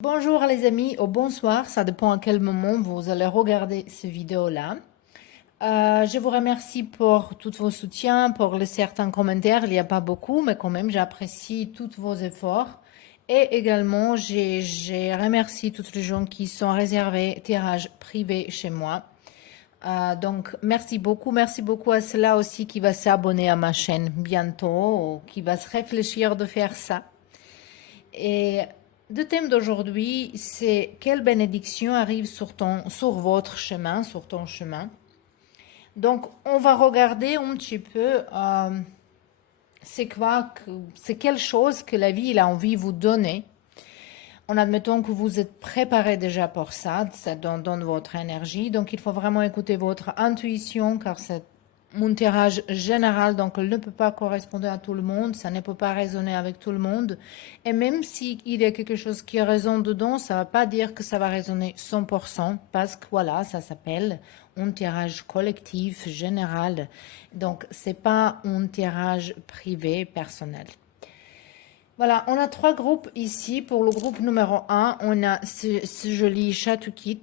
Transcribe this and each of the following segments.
Bonjour les amis, ou bonsoir, ça dépend à quel moment vous allez regarder cette vidéo-là. Je vous remercie pour tous vos soutiens, pour les certains commentaires. Il n'y a pas beaucoup, mais quand même, j'apprécie tous vos efforts. Et également, j'ai remercié toutes les gens qui sont réservés tirage privé chez moi. Donc, merci beaucoup à ceux-là aussi qui va s'abonner à ma chaîne bientôt, ou qui va se réfléchir de faire ça. Et le thème d'aujourd'hui, c'est quelle bénédiction arrive sur votre chemin, sur ton chemin. Donc, on va regarder un petit peu c'est quelle chose que la vie il a envie de vous donner. En admettant que vous êtes préparé déjà pour ça, ça donne votre énergie. Donc, il faut vraiment écouter votre intuition car c'est mon tirage général, donc elle ne peut pas correspondre à tout le monde, ça ne peut pas résonner avec tout le monde. Et même s'il y a quelque chose qui résonne dedans, ça ne va pas dire que ça va résonner 100%, parce que voilà, ça s'appelle un tirage collectif général. Donc, ce n'est pas un tirage privé personnel. Voilà, on a 3 groupes ici. Pour le groupe numéro 1, on a ce joli Chatukit.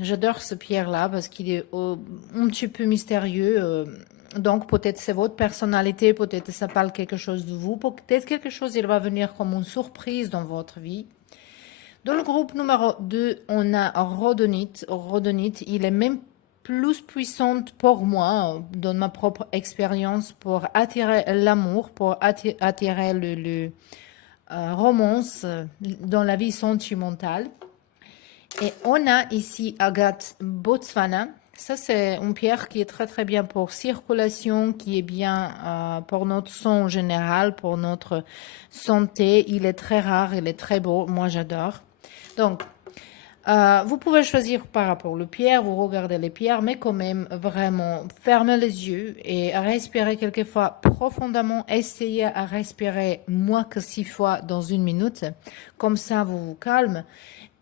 J'adore ce pierre-là parce qu'il est un petit peu mystérieux. Donc, peut-être c'est votre personnalité, peut-être ça parle quelque chose de vous, peut-être quelque chose, il va venir comme une surprise dans votre vie. Dans le groupe numéro 2, on a Rhodonite. Rhodonite, il est même plus puissant pour moi, dans ma propre expérience, pour attirer l'amour, pour attirer le romance dans la vie sentimentale. Et on a ici Agate Botswana. Ça, c'est une pierre qui est très très bien pour circulation, qui est bien pour notre sang en général, pour notre santé. Il est très rare, il est très beau. Moi, j'adore. Donc, vous pouvez choisir par rapport aux pierres, vous regardez les pierres, mais quand même vraiment fermez les yeux et respirez quelquefois profondément. Essayez à respirer moins que 6 fois dans 1 minute. Comme ça, vous vous calmez.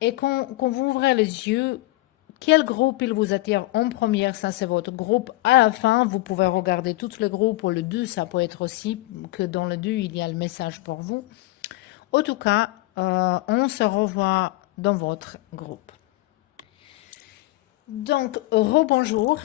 Et quand vous ouvrez les yeux, quel groupe il vous attire en première? Ça, c'est votre groupe. À la fin, vous pouvez regarder tous les groupes. Pour le 2, ça peut être aussi que dans le 2, il y a le message pour vous. En tout cas, on se revoit dans votre groupe. Donc, rebonjour,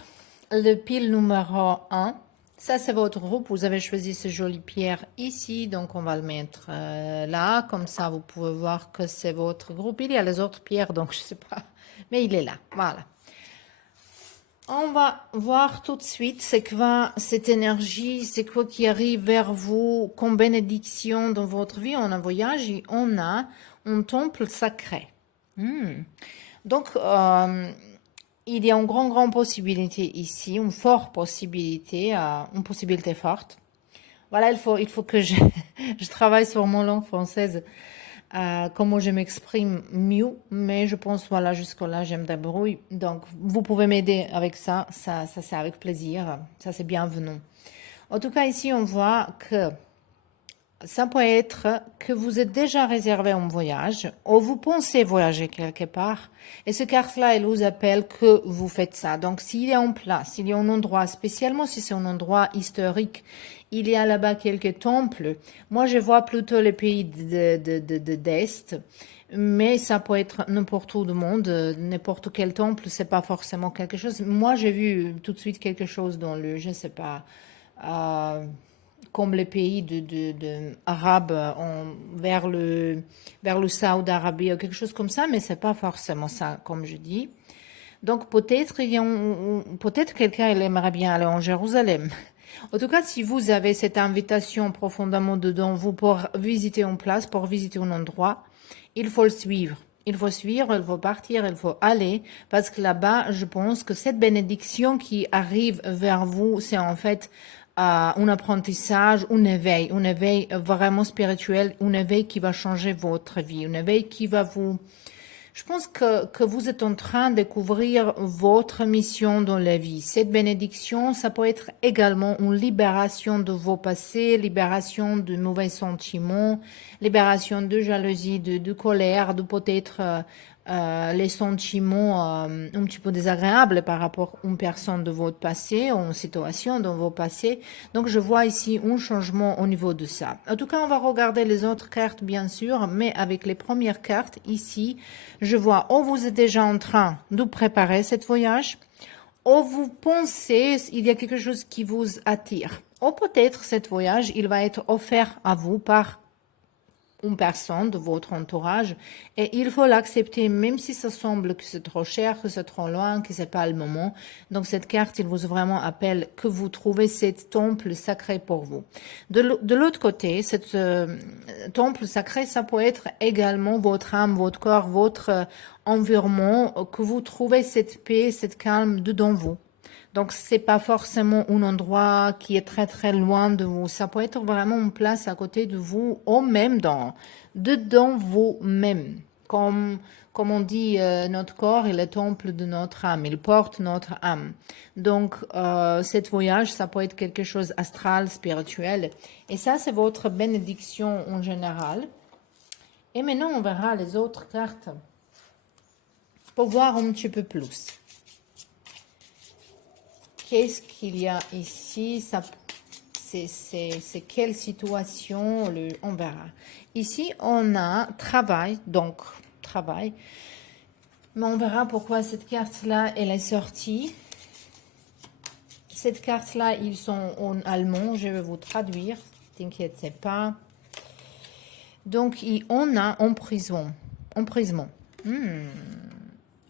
le pile numéro 1. Ça, c'est votre groupe. Vous avez choisi ce joli pierre ici. Donc, on va le mettre là. Comme ça, vous pouvez voir que c'est votre groupe. Il y a les autres pierres, donc je ne sais pas. Mais il est là. Voilà. On va voir tout de suite c'est quoi cette énergie, c'est quoi qui arrive vers vous comme bénédiction dans votre vie. On a un voyage et on a un temple sacré. Donc, il y a une grande possibilité ici, une forte possibilité, une possibilité forte. Voilà, il faut que je travaille sur mon langue française, comment je m'exprime mieux, mais je pense, voilà, jusque-là, je me débrouille. Donc, vous pouvez m'aider avec ça, ça c'est avec plaisir, ça c'est bienvenu. En tout cas, ici, on voit que ça peut être que vous êtes déjà réservé un voyage ou vous pensez voyager quelque part et ce carte-là, elle vous appelle que vous faites ça. Donc, s'il y a une place, s'il y a un endroit, spécialement si c'est un endroit historique, il y a là-bas quelques temples. Moi, je vois plutôt les pays d'Est, mais ça peut être n'importe où du monde, n'importe quel temple, c'est pas forcément quelque chose. Moi, j'ai vu tout de suite quelque chose dans le, je sais pas, comme les pays arabes vers le Saoud Arabie ou quelque chose comme ça, mais c'est pas forcément ça, comme je dis. Donc peut-être peut-être quelqu'un il aimerait bien aller en Jérusalem. En tout cas, si vous avez cette invitation profondément dedans vous pour visiter une place, pour visiter un endroit, il faut le suivre. Il faut suivre, il faut partir, il faut aller, parce que là-bas, je pense que cette bénédiction qui arrive vers vous, c'est en fait un apprentissage, un éveil vraiment spirituel, un éveil qui va changer votre vie, un éveil qui va vous... Je pense que vous êtes en train de découvrir votre mission dans la vie. Cette bénédiction, ça peut être également une libération de vos passés, libération de mauvais sentiments, libération de jalousie, de colère, de peut-être les sentiments un petit peu désagréables par rapport à une personne de votre passé ou une situation dans votre passé. Donc, je vois ici un changement au niveau de ça. En tout cas, on va regarder les autres cartes, bien sûr, mais avec les premières cartes, ici, je vois où vous êtes déjà en train de préparer ce voyage, ou vous pensez, il y a quelque chose qui vous attire. Ou peut-être, ce voyage, il va être offert à vous par une personne de votre entourage et il faut l'accepter même si ça semble que c'est trop cher, que c'est trop loin, que c'est pas le moment. Donc cette carte, il vous vraiment appelle que vous trouvez cette temple sacré pour vous. De l'autre côté, cette temple sacré, ça peut être également votre âme, votre corps, votre environnement, que vous trouvez cette paix, cette calme dedans vous. Donc, c'est pas forcément un endroit qui est très très loin de vous. Ça peut être vraiment une place à côté de vous ou même dedans vous-même. Comme on dit, notre corps est le temple de notre âme. Il porte notre âme. Donc, cet voyage, ça peut être quelque chose astral, spirituel. Et ça, c'est votre bénédiction en général. Et maintenant, on verra les autres cartes pour voir un petit peu plus. Qu'est-ce qu'il y a ici? C'est quelle situation? On verra. Ici, on a travail, donc travail. Mais on verra pourquoi cette carte-là, elle est sortie. Cette carte-là, ils sont en allemand. Je vais vous traduire. T'inquiète pas. Donc, on a en prison.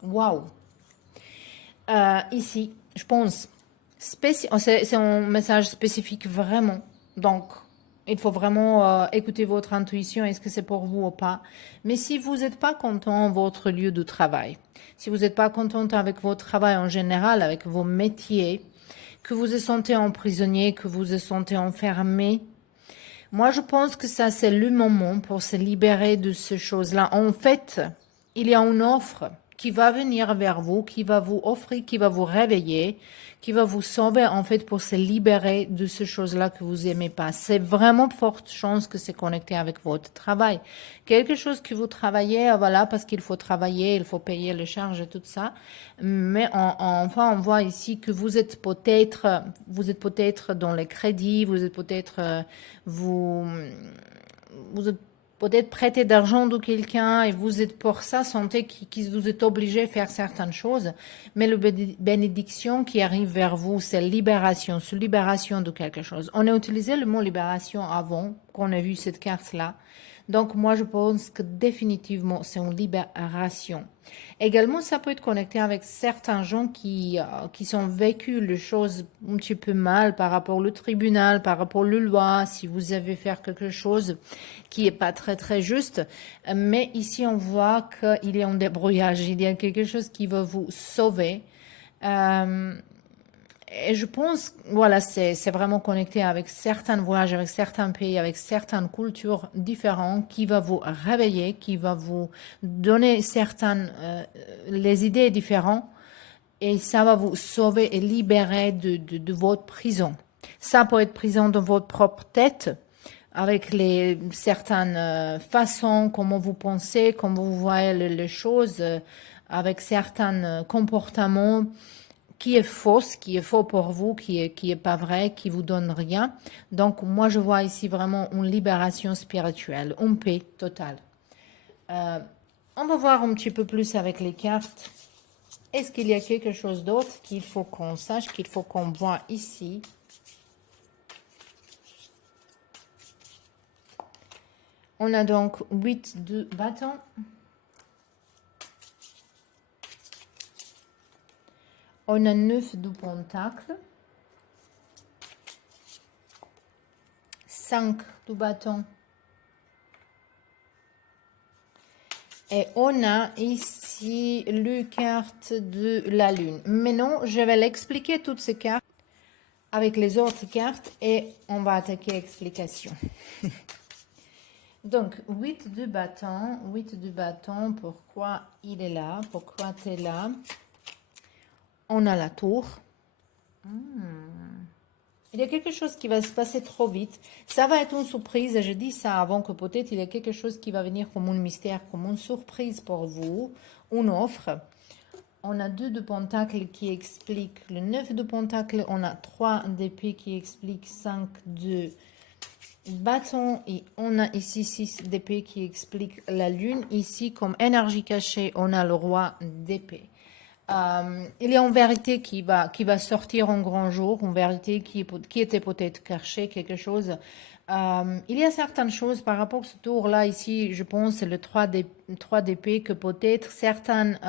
Waouh. Ici, je pense... C'est un message spécifique vraiment. Donc, il faut vraiment écouter votre intuition. Est-ce que c'est pour vous ou pas? Mais si vous n'êtes pas content de votre lieu de travail, si vous n'êtes pas content avec votre travail en général, avec vos métiers, que vous vous sentez emprisonné, que vous vous sentez enfermé, moi, je pense que ça, c'est le moment pour se libérer de ces choses-là. En fait, il y a une offre qui va venir vers vous, qui va vous offrir, qui va vous réveiller, qui va vous sauver, en fait, pour se libérer de ces choses-là que vous aimez pas. C'est vraiment forte chance que c'est connecté avec votre travail. Quelque chose que vous travaillez, voilà, parce qu'il faut travailler, il faut payer les charges et tout ça. Mais enfin, on voit ici que vous êtes peut-être dans les crédits, vous êtes peut-être, vous êtes peut-être prêté d'argent de quelqu'un et vous êtes pour ça, sentez que vous êtes obligé de faire certaines choses. Mais la bénédiction qui arrive vers vous, c'est libération de quelque chose. On a utilisé le mot libération avant qu'on a vu cette carte-là. Donc, moi, je pense que définitivement, c'est une libération. Également, ça peut être connecté avec certains gens qui sont vécus les choses un petit peu mal par rapport au tribunal, par rapport aux lois, si vous avez fait quelque chose qui n'est pas très, très juste. Mais ici, on voit qu'il y a un débrouillage, il y a quelque chose qui va vous sauver. Et je pense, voilà, c'est vraiment connecté avec certains voyages, avec certains pays, avec certaines cultures différentes qui va vous réveiller, qui va vous donner certaines, les idées différentes et ça va vous sauver et libérer de votre prison. Ça peut être prison dans votre propre tête, avec certaines façons, comment vous pensez, comment vous voyez les choses, avec certains comportements qui est fausse, qui est faux pour vous, qui est pas vrai, qui vous donne rien. Donc, moi, je vois ici vraiment une libération spirituelle, une paix totale. On va voir un petit peu plus avec les cartes. Est-ce qu'il y a quelque chose d'autre qu'il faut qu'on sache, qu'il faut qu'on voit ici? On a donc 8 de bâtons. On a 9 de pentacle, 5 de bâton. Et on a ici le carte de la lune. Maintenant, je vais l'expliquer toutes ces cartes avec les autres cartes et on va attaquer l'explication. Donc, 8 de bâton, pourquoi il est là? Pourquoi tu es là? On a la tour. Il y a quelque chose qui va se passer trop vite. Ça va être une surprise. Et je dis ça avant que peut-être il y a quelque chose qui va venir comme un mystère, comme une surprise pour vous, une offre. On a 2 de pentacles qui expliquent le 9 de pentacles. On a 3 d'épée qui expliquent 5 de bâton. Et on a ici 6 d'épée qui explique la lune. Ici, comme énergie cachée, on a le roi d'épée. Il y a une vérité qui va sortir en grand jour, une vérité qui était peut-être cachée, quelque chose. Il y a certaines choses par rapport à ce tour-là, ici, je pense, c'est le 3 d'épée, que peut-être certaines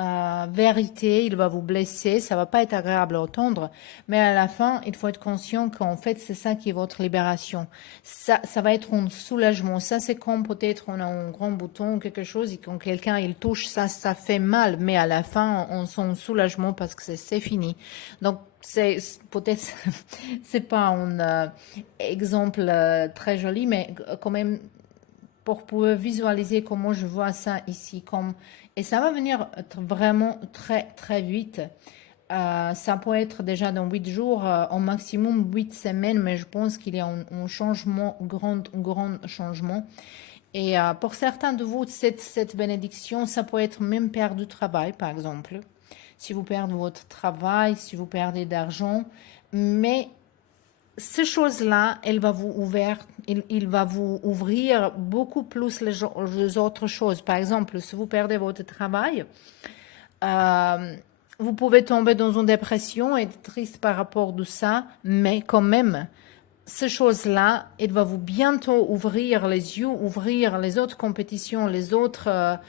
vérités, il va vous blesser, ça va pas être agréable à entendre, mais à la fin, il faut être conscient qu'en fait, c'est ça qui est votre libération. Ça va être un soulagement. Ça, c'est comme peut-être on a un grand bouton ou quelque chose et quand quelqu'un il touche, ça fait mal, mais à la fin, on sent un soulagement parce que c'est fini. Donc, c'est peut-être c'est pas un exemple très joli, mais quand même pour pouvoir visualiser comment je vois ça ici, et ça va venir vraiment très très vite. Ça peut être déjà dans 8 jours, au maximum 8 semaines, mais je pense qu'il y a un changement, un grand changement. Et pour certains de vous, cette bénédiction, ça peut être même perdre du travail, par exemple. Si vous perdez votre travail, si vous perdez d'argent, mais ces choses-là, il va vous ouvrir beaucoup plus les autres choses. Par exemple, si vous perdez votre travail, vous pouvez tomber dans une dépression, être triste par rapport à ça, mais quand même, ces choses-là, il va vous bientôt ouvrir les yeux, ouvrir les autres compétitions, les autres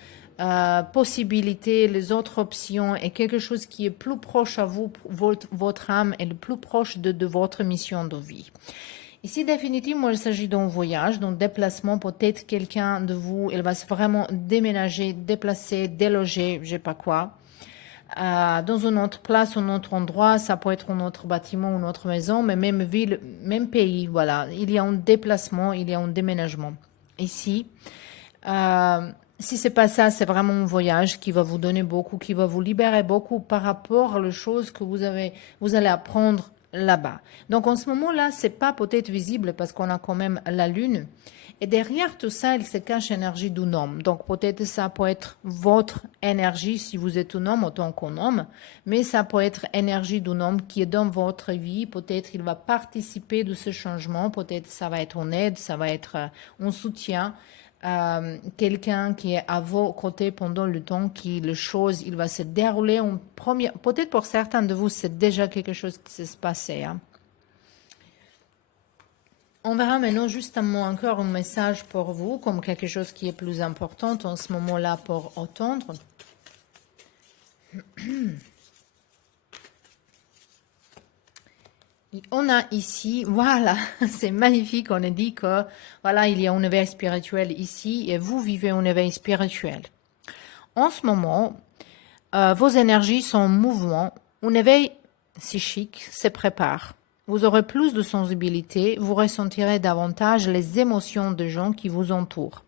possibilités, les autres options et quelque chose qui est plus proche à vous, votre âme est le plus proche de votre mission de vie. Ici, définitivement, il s'agit d'un voyage, d'un déplacement. Peut-être quelqu'un de vous, il va vraiment déménager, déplacer, déloger, je sais pas quoi, dans une autre place, un autre endroit. Ça peut être un autre bâtiment, une autre maison, mais même ville, même pays. Voilà, il y a un déplacement, il y a un déménagement. Ici, si c'est pas ça, c'est vraiment un voyage qui va vous donner beaucoup, qui va vous libérer beaucoup par rapport aux choses que vous allez apprendre là-bas. Donc en ce moment-là, c'est pas peut-être visible parce qu'on a quand même la lune. Et derrière tout ça, il se cache l'énergie d'un homme. Donc peut-être ça peut être votre énergie si vous êtes un homme en tant qu'un homme, mais ça peut être énergie d'un homme qui est dans votre vie. Peut-être il va participer de ce changement. Peut-être ça va être une aide, ça va être un soutien. Quelqu'un qui est à vos côtés pendant le temps il va se dérouler en premier. Peut-être pour certains de vous, c'est déjà quelque chose qui s'est passé. Hein. On verra maintenant justement encore un message pour vous, comme quelque chose qui est plus important en ce moment-là pour entendre. On a ici, voilà, c'est magnifique, on a dit que, voilà, il y a un éveil spirituel ici et vous vivez un éveil spirituel. En ce moment, vos énergies sont en mouvement, un éveil psychique se prépare. Vous aurez plus de sensibilité, vous ressentirez davantage les émotions des gens qui vous entourent.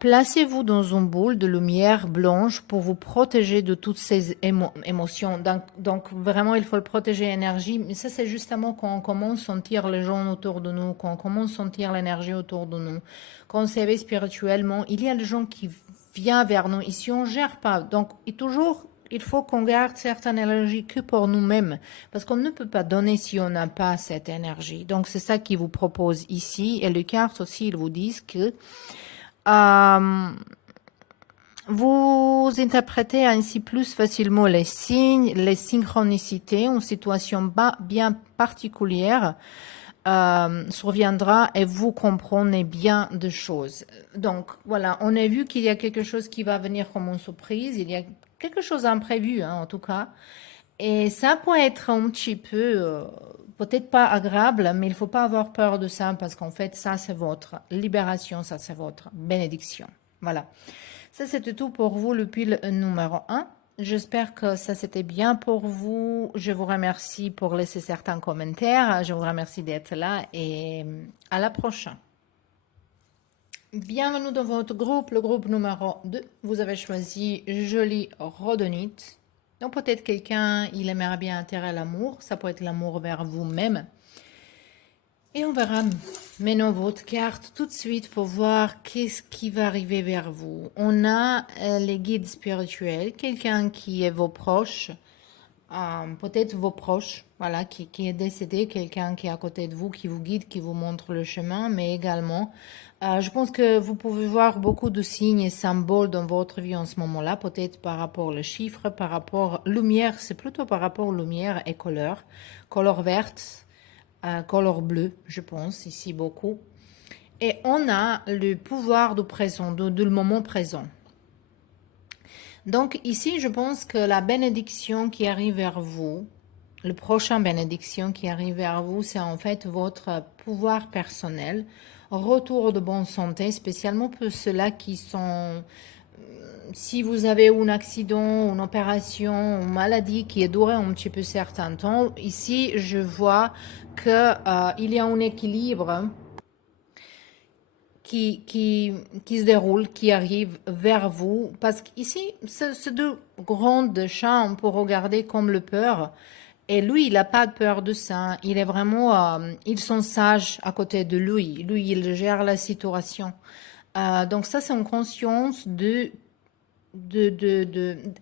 Placez-vous dans une boule de lumière blanche pour vous protéger de toutes ces émotions. Donc, vraiment, il faut le protéger l'énergie. Mais ça, c'est justement quand on commence à sentir les gens autour de nous, quand on commence à sentir l'énergie autour de nous, quand on s'éveille spirituellement, il y a des gens qui viennent vers nous. Ici, on ne gère pas. Donc, il faut qu'on garde certaine énergie que pour nous-mêmes, parce qu'on ne peut pas donner si on n'a pas cette énergie. Donc, c'est ça qu'ils vous proposent ici. Et les cartes aussi, ils vous disent que vous interprétez ainsi plus facilement les signes, les synchronicités, une situation bien particulière surviendra et vous comprenez bien des choses. Donc voilà, on a vu qu'il y a quelque chose qui va venir comme une surprise, il y a quelque chose d'imprévu en tout cas, et ça peut être un petit peu peut-être pas agréable, mais il ne faut pas avoir peur de ça parce qu'en fait, ça, c'est votre libération, ça, c'est votre bénédiction. Voilà. Ça, c'était tout pour vous, le pile numéro 1. J'espère que ça, c'était bien pour vous. Je vous remercie pour laisser certains commentaires. Je vous remercie d'être là et à la prochaine. Bienvenue dans votre groupe, le groupe numéro 2. Vous avez choisi Jolie Rhodonite. Donc peut-être quelqu'un, il aimerait bien atterrir l'amour, ça peut être l'amour vers vous-même. Et on verra maintenant votre carte tout de suite pour voir qu'est-ce qui va arriver vers vous. On a les guides spirituels, quelqu'un qui est vos proches, peut-être vos proches, voilà, qui est décédé, quelqu'un qui est à côté de vous, qui vous guide, qui vous montre le chemin, mais également, je pense que vous pouvez voir beaucoup de signes et symboles dans votre vie en ce moment-là, peut-être par rapport aux chiffres, par rapport lumière, c'est plutôt par rapport lumière et couleur verte, couleur bleue, je pense, ici beaucoup. Et on a le pouvoir du présent, de le moment présent. Donc ici, je pense que la bénédiction qui arrive vers vous, le prochain bénédiction qui arrive vers vous, c'est en fait votre pouvoir personnel, retour de bonne santé, spécialement pour ceux-là qui sont, si vous avez un accident, une opération, une maladie qui est durée un petit peu certain temps, ici je vois que il y a un équilibre qui se déroule, qui arrive vers vous. Parce qu'ici, ce deux grandes chats, on peut regarder comme le peur. Et lui, il n'a pas peur de ça. Il est vraiment, ils sont sages à côté de lui. Lui, il gère la situation. Donc ça, c'est une conscience de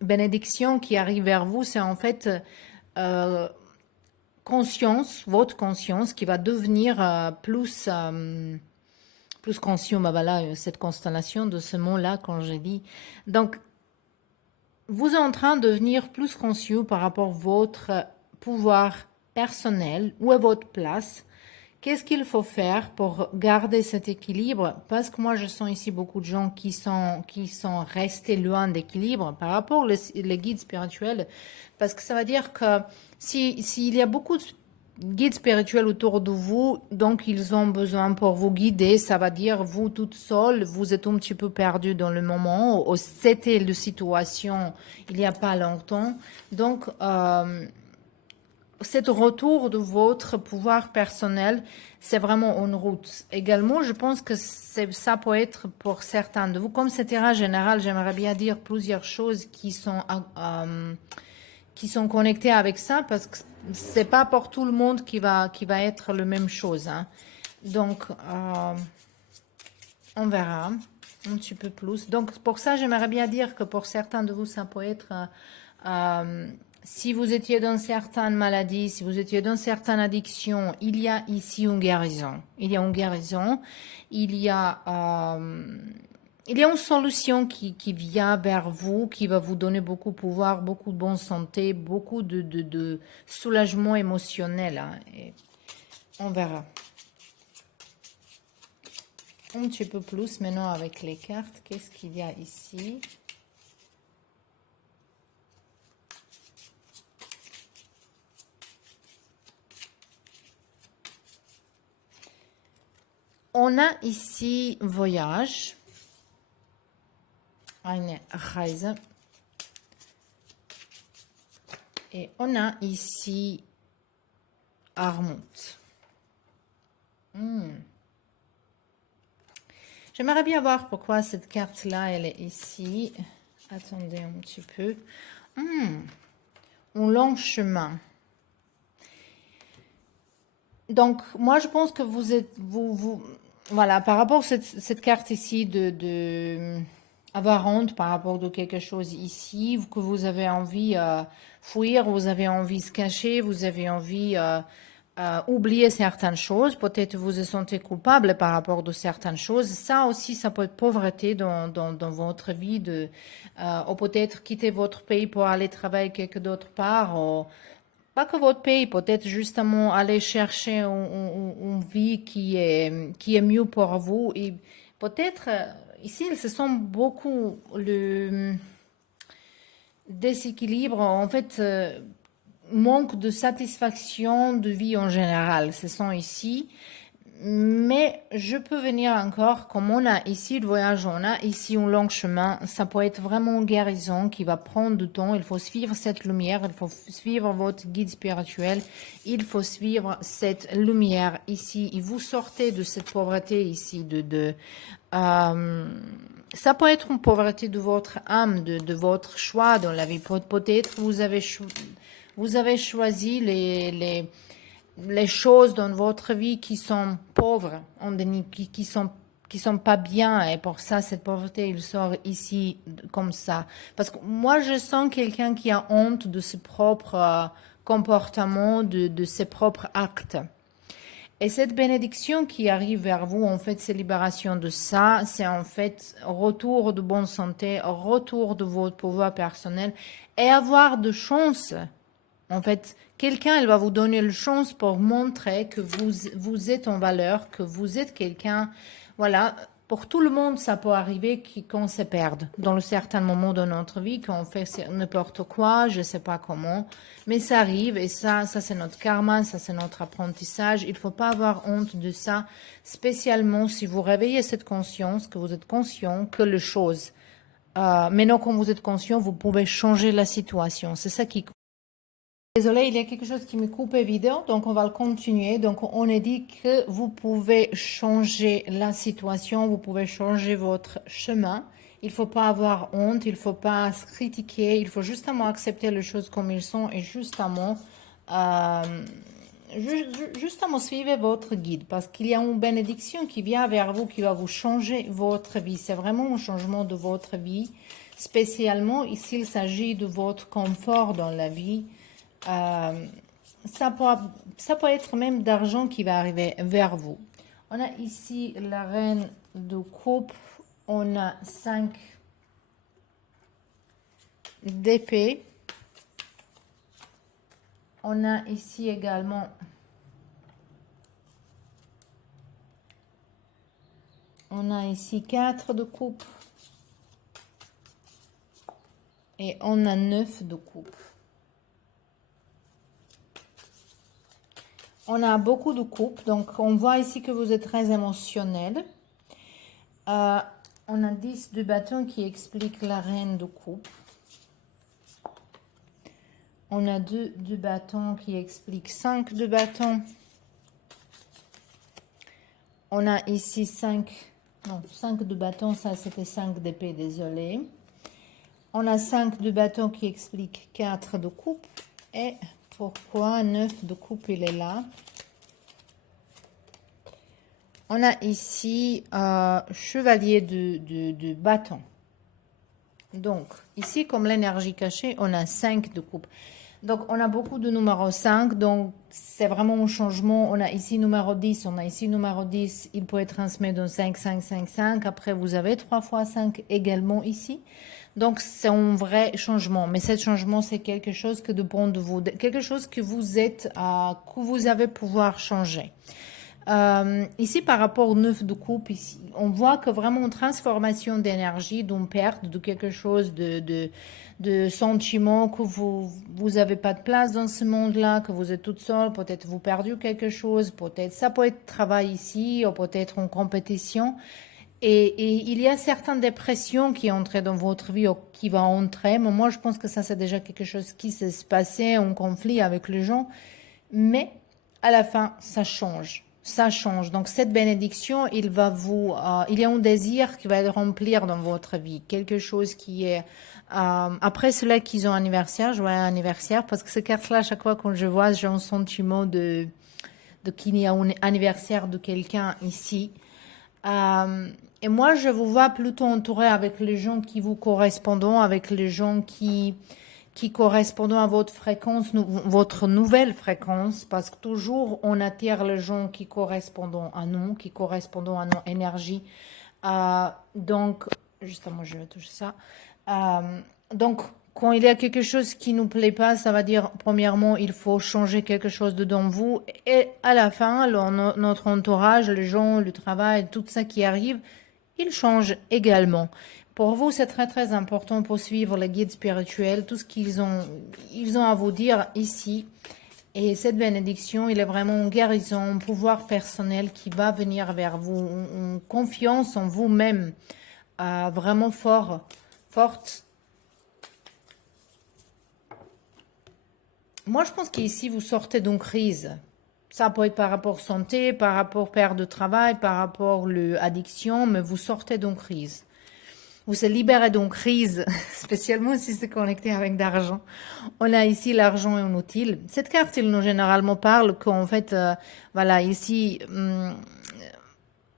bénédiction qui arrive vers vous. C'est en fait conscience, votre conscience qui va devenir plus conscient, bah voilà, cette constellation de ce mot-là, quand j'ai dit. Donc, vous êtes en train de devenir plus conscient par rapport à votre pouvoir personnel, où est votre place, qu'est-ce qu'il faut faire pour garder cet équilibre, parce que moi je sens ici beaucoup de gens qui sont restés loin d'équilibre par rapport les guides spirituels, parce que ça veut dire que s'il y a beaucoup de guides spirituels autour de vous, donc ils ont besoin pour vous guider, ça va dire vous toute seule, vous êtes un petit peu perdu dans le moment, ou c'était la situation il n'y a pas longtemps, donc cet retour de votre pouvoir personnel, c'est vraiment une route. Également, je pense que ça peut être pour certains de vous, comme c'est tirage général, j'aimerais bien dire plusieurs choses qui sont connectées avec ça, parce que c'est pas pour tout le monde qui va être la même chose, hein. Donc, on verra un petit peu plus. Donc, pour ça, j'aimerais bien dire que pour certains de vous, ça peut être... si vous étiez dans certaines maladies, si vous étiez dans certaines addictions, il y a ici une guérison. Il y a une guérison. Il y a une solution qui vient vers vous, qui va vous donner beaucoup de pouvoir, beaucoup de bonne santé, beaucoup de soulagement émotionnel, hein. Et on verra. Un petit peu plus maintenant avec les cartes. Qu'est-ce qu'il y a ici? On a ici voyage, eine Reise, et on a ici Armut. J'aimerais bien voir pourquoi cette carte-là, elle est ici. Attendez un petit peu. Un long chemin. Donc, moi, je pense que vous êtes, voilà, par rapport à cette carte ici de avoir honte par rapport de quelque chose ici, que vous avez envie fuir, vous avez envie se cacher, vous avez envie oublier certaines choses, peut-être vous vous sentez coupable par rapport de certaines choses. Ça aussi, ça peut être pauvreté dans votre vie, ou peut-être quitter votre pays pour aller travailler quelque d'autre part, ou pas que votre pays, peut-être justement aller chercher une vie qui est mieux pour vous. Et peut-être, ici, ce sont beaucoup le déséquilibre, en fait, manque de satisfaction de vie en général. Ce sont ici. Mais je peux venir encore, comme on a ici le voyage, on a ici un long chemin, ça peut être vraiment une guérison qui va prendre du temps, il faut suivre cette lumière, il faut suivre votre guide spirituel, il faut suivre cette lumière ici, et vous sortez de cette pauvreté ici, Ça peut être une pauvreté de votre âme, de votre choix dans la vie. Peut-être vous avez choisi les choses dans votre vie qui sont pauvres, qui sont pas bien, et pour ça cette pauvreté il sort ici comme ça. Parce que moi je sens quelqu'un qui a honte de ses propres comportements, de ses propres actes. Et cette bénédiction qui arrive vers vous, en fait, c'est libération de ça, c'est en fait retour de bonne santé, retour de votre pouvoir personnel et avoir de chance. En fait, quelqu'un, elle va vous donner la chance pour montrer que vous êtes en valeur, que vous êtes quelqu'un. Voilà, pour tout le monde, ça peut arriver qu'on se perde dans un certain moment de notre vie, qu'on fait n'importe quoi, je ne sais pas comment, mais ça arrive et ça c'est notre karma, ça c'est notre apprentissage. Il ne faut pas avoir honte de ça, spécialement si vous réveillez cette conscience, que vous êtes conscient que les choses. Maintenant, quand vous êtes conscient, vous pouvez changer la situation. C'est ça qui. Désolée, il y a quelque chose qui me coupe la vidéo, donc on va le continuer. Donc on a dit que vous pouvez changer la situation, vous pouvez changer votre chemin. Il ne faut pas avoir honte, il ne faut pas se critiquer, il faut justement accepter les choses comme elles sont et justement suivez votre guide parce qu'il y a une bénédiction qui vient vers vous qui va vous changer votre vie. C'est vraiment un changement de votre vie, spécialement s'il s'agit de votre confort dans la vie. Ça peut être même d'argent qui va arriver vers vous. On a ici la reine de coupe, on a 5 d'épée, on a ici également on a ici 4 de coupe et on a 9 de coupe. On a beaucoup de coupes, donc on voit ici que vous êtes très émotionnel. On a 10 de bâton qui explique la reine de coupe. On a 2 de bâton qui explique 5 de bâton. On a ici 5 de bâton, ça c'était 5 d'épée, désolé. On a 5 de bâton qui explique 4 de coupe. Et pourquoi 9 de coupe il est là? On a ici chevalier de bâton. Donc, ici, comme l'énergie cachée, on a 5 de coupe. Donc, on a beaucoup de numéro 5. Donc, c'est vraiment un changement. On a ici numéro 10. On a ici numéro 10. Il peut être transmis dans 5, 5, 5, 5. Après, vous avez 3 fois 5 également ici. Donc, c'est un vrai changement. Mais ce changement, c'est quelque chose que dépend de vous. Quelque chose que vous êtes, que vous avez pouvoir changer. Ici, par rapport au 9 de coupe, ici, on voit que vraiment une transformation d'énergie, d'une perte de quelque chose, de sentiment que vous n'avez pas de place dans ce monde-là, que vous êtes toute seule, peut-être vous perdu quelque chose, peut-être ça peut être travail ici, ou peut-être en compétition. Et il y a certaines dépressions qui entrent dans votre vie ou qui vont entrer. Mais moi, je pense que ça, c'est déjà quelque chose qui s'est passé, en conflit avec les gens. Mais à la fin, ça change. Ça change. Donc, cette bénédiction, il y a un désir qui va être remplir dans votre vie. Quelque chose qui est, après ceux-là qui ont anniversaire, je vois un anniversaire, parce que ces cartes-là, à chaque fois que je vois, j'ai un sentiment de qu'il y a un anniversaire de quelqu'un ici. Et moi, je vous vois plutôt entouré avec les gens qui vous correspondent, avec les gens qui correspondent à votre fréquence, votre nouvelle fréquence, parce que toujours on attire les gens qui correspondent à nous, qui correspondent à nos énergies. Donc, justement, je vais toucher ça. Donc, quand il y a quelque chose qui nous plaît pas, ça va dire, premièrement, il faut changer quelque chose dedans vous. Et à la fin, notre entourage, les gens, le travail, tout ça qui arrive, il change également. Pour vous, c'est très très important pour suivre les guides spirituels, tout ce qu'ils ont à vous dire ici. Et cette bénédiction, il est vraiment une guérison, un pouvoir personnel qui va venir vers vous, une confiance en vous-même vraiment forte. Moi, je pense qu'ici, vous sortez d'une crise. Ça peut être par rapport santé, par rapport perte de travail, par rapport à l'addiction, mais vous sortez d'une crise. vous se libérez d'une crise, spécialement si c'est connecté avec d'argent. On a ici l'argent inutile. Cette carte, il nous généralement parle qu'en fait, voilà, ici,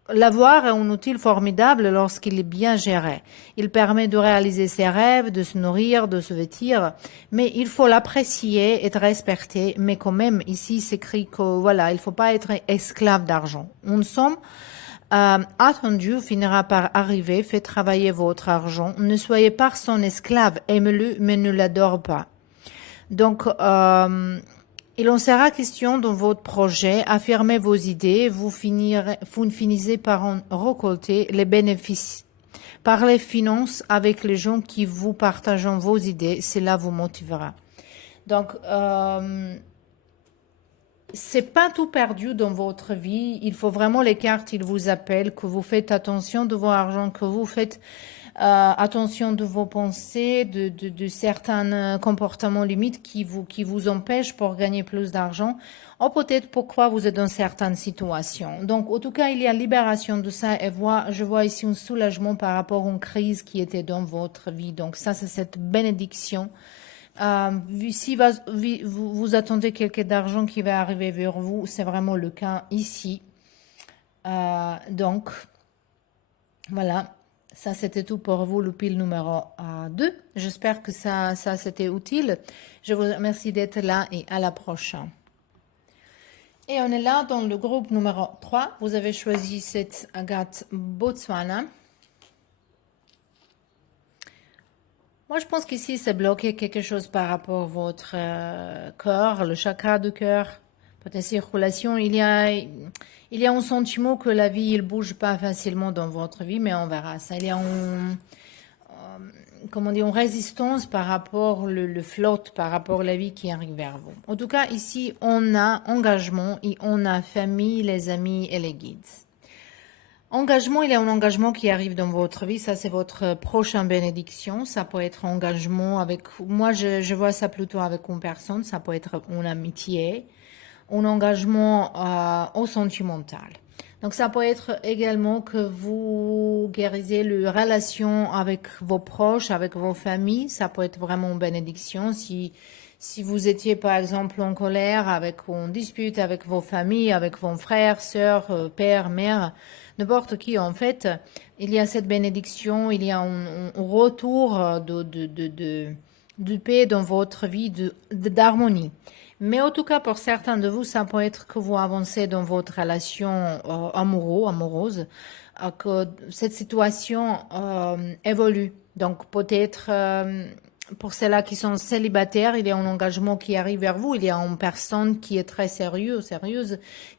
l'avoir est un outil formidable lorsqu'il est bien géré. Il permet de réaliser ses rêves, de se nourrir, de se vêtir, mais il faut l'apprécier, être respecté. Mais quand même, ici, c'est écrit que voilà, il ne faut pas être esclave d'argent. Une somme attendu finira par arriver, faites travailler votre argent. Ne soyez pas son esclave, aimez-le, mais ne l'adore pas. Donc, il en sera question dans votre projet, affirmez vos idées, vous finissez par en récolter les bénéfices. Parlez finances avec les gens qui vous partagent vos idées, cela vous motivera. Donc, c'est pas tout perdu dans votre vie. Il faut vraiment les cartes, ils vous appellent, que vous faites attention de vos argent, que vous faites attention de vos pensées, de certains comportements limites qui vous empêchent pour gagner plus d'argent, ou peut-être pourquoi vous êtes dans certaines situations. Donc, en tout cas, il y a libération de ça et je vois ici un soulagement par rapport à une crise qui était dans votre vie. Donc, ça, c'est cette bénédiction. Si vous attendez quelque d'argent qui va arriver vers vous, c'est vraiment le cas ici. Donc, voilà, ça c'était tout pour vous, le pile numéro 2. J'espère que ça c'était utile. Je vous remercie d'être là et à la prochaine. Et on est là dans le groupe numéro 3. Vous avez choisi cette agate Botswana. Moi, je pense qu'ici, c'est bloqué quelque chose par rapport à votre corps, le chakra du cœur, peut-être circulation. Il y a un sentiment que la vie, il bouge pas facilement dans votre vie, mais on verra ça. Il y a une résistance par rapport le flotte, par rapport à la vie qui arrive vers vous. En tout cas, ici, on a engagement et on a famille, les amis et les guides. Engagement, il y a un engagement qui arrive dans votre vie, ça c'est votre prochaine bénédiction, ça peut être engagement avec, moi je vois ça plutôt avec une personne, ça peut être une amitié, un engagement au sentimental. Donc ça peut être également que vous guérissez les relations avec vos proches, avec vos familles, ça peut être vraiment une bénédiction si vous étiez par exemple en colère, avec une dispute avec vos familles, avec vos frères, sœurs, père, mère, n'importe qui en fait, il y a cette bénédiction, il y a un retour de paix dans votre vie, d'harmonie. Mais en tout cas, pour certains de vous, ça peut être que vous avancez dans votre relation amoureuse, que cette situation évolue. Donc peut-être pour ceux-là qui sont célibataires, il y a un engagement qui arrive vers vous. Il y a une personne qui est très sérieuse,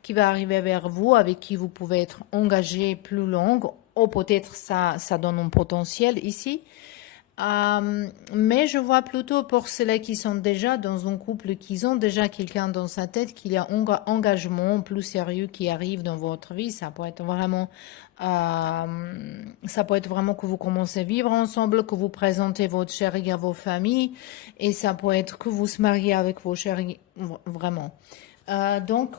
qui va arriver vers vous, avec qui vous pouvez être engagé plus long. Ou peut-être ça donne un potentiel ici. Mais je vois plutôt pour ceux qui sont déjà dans un couple, qui ont déjà quelqu'un dans sa tête, qu'il y a un engagement plus sérieux qui arrive dans votre vie. Ça peut être vraiment que vous commencez à vivre ensemble, que vous présentez votre chérie à vos familles, et ça peut être que vous se mariez avec vos chéris, vraiment. Donc,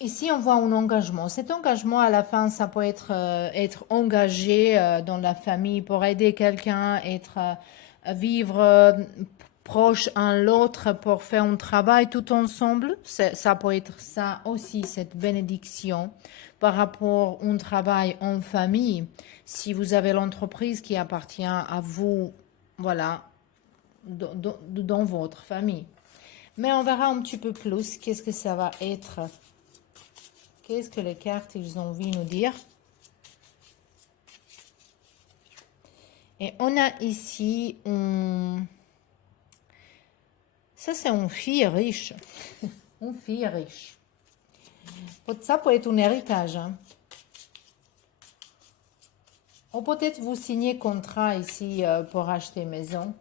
ici, on voit un engagement. Cet engagement, à la fin, ça peut être engagé dans la famille pour aider quelqu'un, vivre proche un l'autre pour faire un travail tout ensemble. Ça peut être ça aussi, cette bénédiction par rapport à un travail en famille. Si vous avez l'entreprise qui appartient à vous, voilà, dans votre famille. Mais on verra un petit peu plus qu'est-ce que ça va être. Qu'est-ce que les cartes, ils ont envie de nous dire? Et on a ici ça, c'est une fille riche. Une fille riche. Ça peut être un héritage. Hein. Ou peut-être vous signez contrat ici pour acheter maison.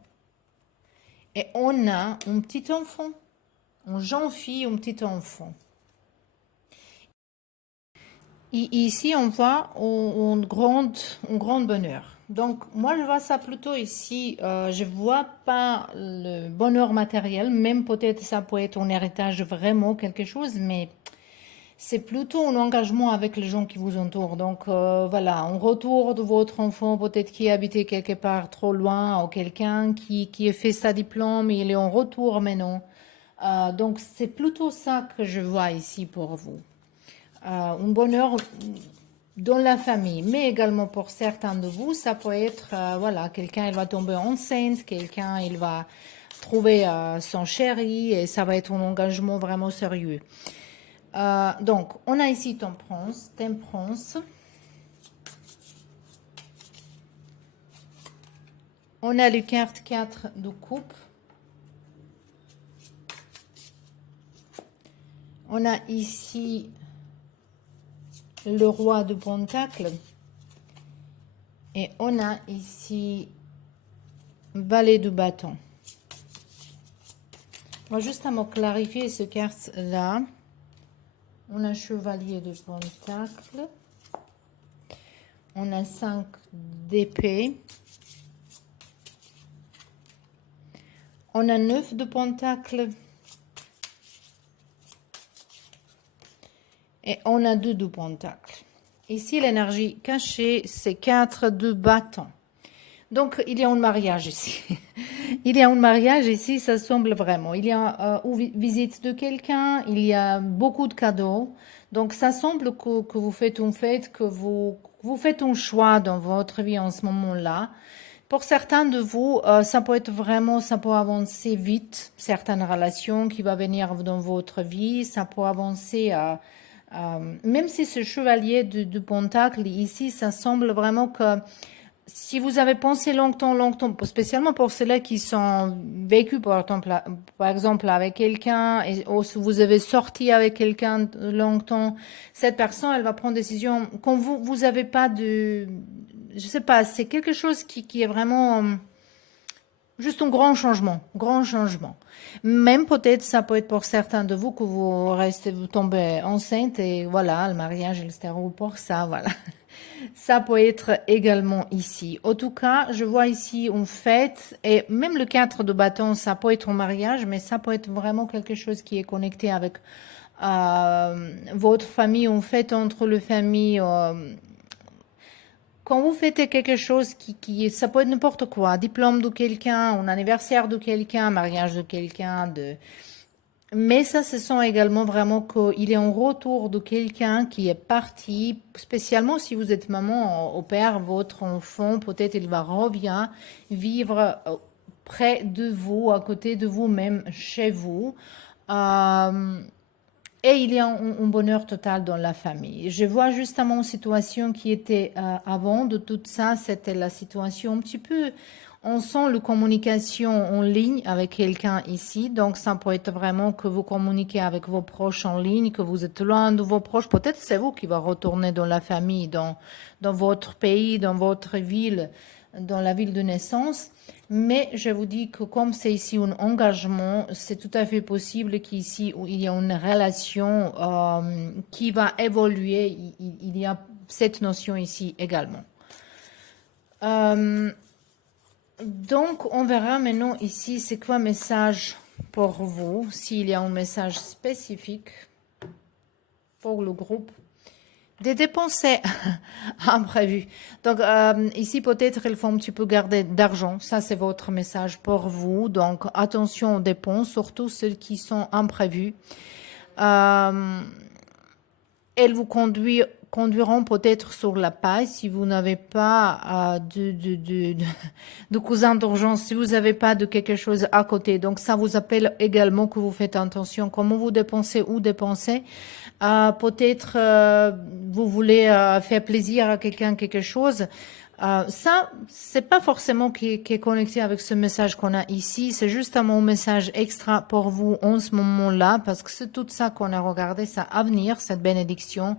Et on a un petit enfant. Une jeune fille, un petit enfant. Et ici, on voit un grand bonheur. Donc, moi, je vois ça plutôt ici. Je vois pas le bonheur matériel, même peut-être ça peut être un héritage vraiment quelque chose, mais c'est plutôt un engagement avec les gens qui vous entourent. Donc voilà, un retour de votre enfant, peut-être qui habitait quelque part trop loin, ou quelqu'un qui a fait sa diplôme, il est en retour maintenant. Donc c'est plutôt ça que je vois ici pour vous. Un bonheur dans la famille, mais également pour certains de vous, ça peut être, voilà, quelqu'un il va tomber enceinte, quelqu'un il va trouver son chéri, et ça va être un engagement vraiment sérieux. Donc, on a ici temperance, temperance. On a le carte 4 de coupe. On a ici le roi de pentacle. Et on a ici valet de bâton. On va justement clarifier ce carte-là. On a chevalier de pentacle. On a 5 d'épée. On a 9 de pentacle. Et on a 2 de pentacle. Ici, l'énergie cachée, c'est 4 de bâton. Donc, il y a un mariage ici. Il y a un mariage ici, ça semble vraiment. Il y a une visite de quelqu'un, il y a beaucoup de cadeaux. Donc, ça semble que vous faites une fête, que vous faites un choix dans votre vie en ce moment-là. Pour certains de vous, ça peut être vraiment, ça peut avancer vite. Certaines relations qui vont venir dans votre vie, ça peut avancer même si ce chevalier de pentacle ici, ça semble vraiment que si vous avez pensé longtemps, spécialement pour ceux-là qui sont vécus par exemple avec quelqu'un, ou si vous avez sorti avec quelqu'un longtemps, cette personne, elle va prendre une décision. Quand vous avez pas de, je sais pas, c'est quelque chose qui est vraiment juste un grand changement, grand changement. Même peut-être, ça peut être pour certains de vous que vous tombez enceinte et voilà, le mariage, il se déroule pour ça, voilà. Ça peut être également ici. En tout cas, je vois ici une fête et même le 4 de bâton, ça peut être un mariage, mais ça peut être vraiment quelque chose qui est connecté avec votre famille, une fête entre les familles. Quand vous fêtez quelque chose ça peut être n'importe quoi, diplôme de quelqu'un, un anniversaire de quelqu'un, mariage de quelqu'un, mais ça, ce sont également vraiment qu'il est en retour de quelqu'un qui est parti, spécialement si vous êtes maman, au père, votre enfant, peut-être il va revenir vivre près de vous, à côté de vous, même chez vous. Et il y a un bonheur total dans la famille. Je vois justement une situation qui était avant de tout ça, c'était la situation un petit peu, on sent la communication en ligne avec quelqu'un ici, donc ça peut être vraiment que vous communiquez avec vos proches en ligne, que vous êtes loin de vos proches, peut-être c'est vous qui va retourner dans la famille, dans votre pays, dans votre ville, dans la ville de naissance. Mais je vous dis que comme c'est ici un engagement, c'est tout à fait possible qu'ici, où il y a une relation qui va évoluer, il y a cette notion ici également. Donc, on verra maintenant ici, c'est quoi message pour vous, s'il y a un message spécifique pour le groupe. Des dépenses imprévues. Donc, ici, peut-être, il faut un petit peu garder d'argent. Ça, c'est votre message pour vous. Donc, attention aux dépenses, surtout celles qui sont imprévues. Elles vous conduiront peut-être sur la paille si vous n'avez pas de cousin d'urgence, si vous n'avez pas de quelque chose à côté. Donc, ça vous appelle également que vous faites attention. Comment vous dépensez, où dépenser. Peut-être vous voulez faire plaisir à quelqu'un, quelque chose. Ça, c'est pas forcément qui est connecté avec ce message qu'on a ici. C'est justement un message extra pour vous en ce moment-là, parce que c'est tout ça qu'on a regardé, ça à venir, cette bénédiction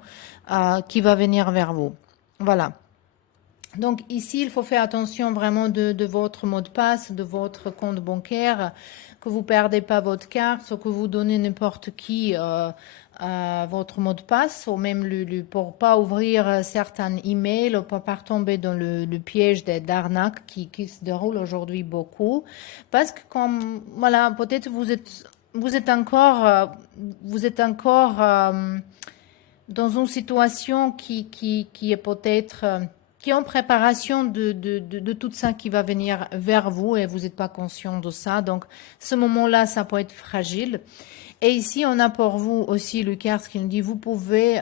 qui va venir vers vous. Voilà. Donc ici, il faut faire attention vraiment de votre mot de passe, de votre compte bancaire, que vous perdez pas votre carte, ou que vous donnez n'importe qui votre mot de passe, ou même pour pas ouvrir certains emails, ou pas tomber dans le piège d'arnaque qui se déroule aujourd'hui beaucoup. Parce que comme, voilà, peut-être vous êtes encore dans une situation qui est peut-être, qui est en préparation de tout ça qui va venir vers vous et vous n'êtes pas conscient de ça. Donc, ce moment-là, ça peut être fragile. Et ici, on a pour vous aussi le carte qui nous dit, vous pouvez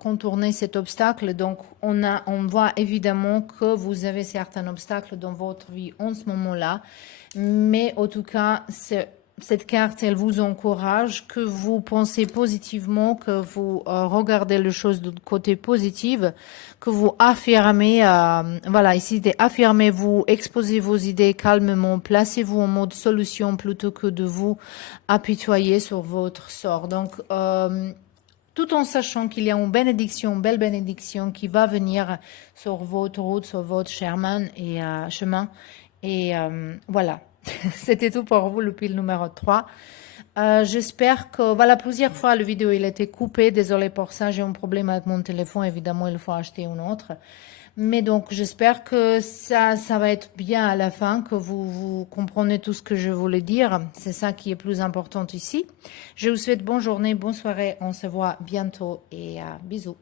contourner cet obstacle. Donc, on voit évidemment que vous avez certains obstacles dans votre vie en ce moment-là. Mais en tout cas, cette carte, elle vous encourage, que vous pensez positivement, que vous regardez les choses du côté positif, que vous affirmez, voilà, ici, affirmez-vous, exposez vos idées calmement, placez-vous en mode solution plutôt que de vous apitoyer sur votre sort. Donc, tout en sachant qu'il y a une belle bénédiction qui va venir sur votre route, sur votre chemin. Et voilà. C'était tout pour vous, le pile numéro 3. J'espère que, voilà, plusieurs fois, la vidéo, il a été coupé. Désolée pour ça, j'ai un problème avec mon téléphone. Évidemment, il faut acheter une autre. Mais donc, j'espère que ça va être bien à la fin, que vous comprenez tout ce que je voulais dire. C'est ça qui est plus important ici. Je vous souhaite bonne journée, bonne soirée. On se voit bientôt et bisous.